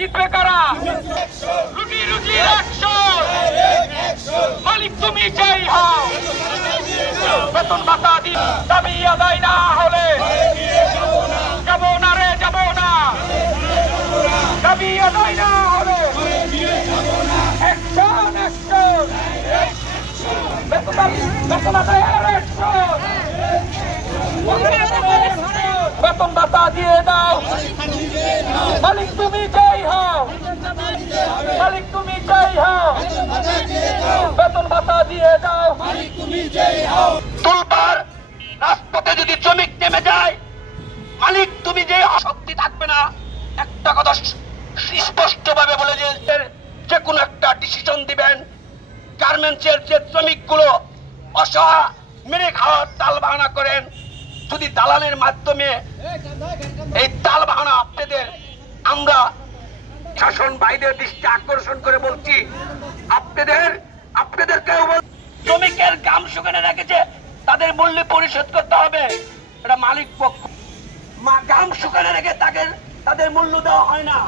জিতবে কারা? রুটি রুটি অ্যাকশন, মালিক তুমি চাই হও, বেতন ভাতা দাবি আদায় না হলে যাব না রে, যাব না, দাবি আদায় না হলে অ্যাকশন অ্যাকশন, বেতন আদায়ের অ্যাকশন, বেতন ভাতা দিয়ে দাও, মালিক তুমি চাই হও, মালিক তুমি চাই হও, বেতন ভাতা দিয়ে দাও, তুলপার রাজপথে যদি শ্রমিক নেমে যায়, মালিক তুমি যে শক্তি থাকবে না, একটা কথা স্পষ্ট ভাবে বলে যে কোনো একটা ডিসিশন দিবেন। গার্মেন্টসের যে শ্রমিকগুলো অসহায় মেরে খাওয়ার তাল বাহানা করেন, যদি দালালের মাধ্যমে এই তাল বাহানা আপনাদের, আমরা শাসন ভাইদের দৃষ্টি আকর্ষণ করে বলছি, আপনাদেরকেও শ্রমিকের গাম শুকানে রেখেছে, তাদের মূল্য পরিশোধ করতে হবে। এটা মালিক পক্ষ, গাম শুকানে রেখে তাদের মূল্য দেওয়া হয় না।